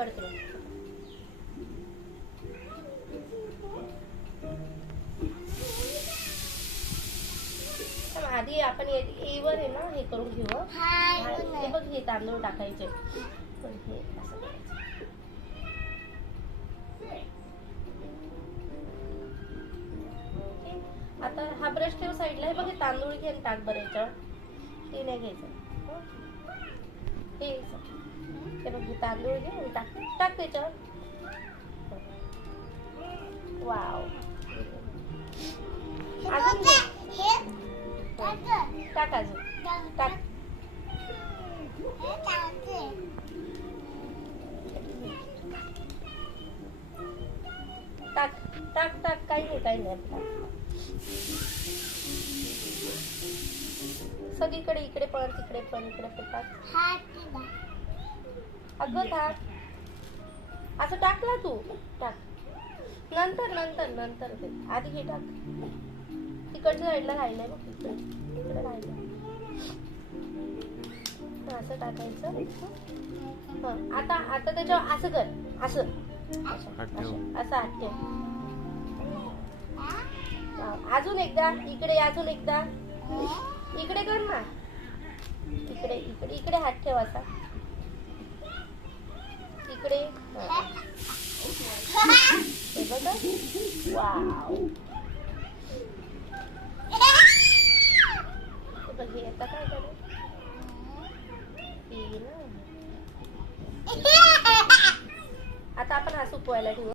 पकडतो. आधी आपण एवर आहे ना हे करून घेऊ. हे बघ, हे तांदूळ टाकायचे. पण हे असं करायचं. आता हा ब्रश ठेव साईडला. हे बघ, हे तांदूळ घे आणि टाक बरं याच्यावर. ते नाही घ्यायचं. हे बघ, हे तांदूळ घे आणि टाक टाक त्याच्यावर. वाव. अजून घे. टाक अजून. टाक. टाक टाक टाक. काही नाही काही नाही. सगळीकडे इकडे पण तिकडे पण इकडे पण टाक. अगं टाक. असं टाकला तू. टाक. नंतर नंतर नंतर दे. आधी हे टाक. तिकडच्या साईडला राहिलंय बघ. इकडे राहिलं. असं टाकायचं. आता आता त्याच्यावर असं कर. असं असं हात ठेव. अजून एकदा इकडे. अजून एकदा इकडे कर ना. इकडे इकडे इकडे हात ठेव असा. इकडे. हे बघा. वाव. हे आता काय करू. आता आपण हा सुकवायला ठेवू.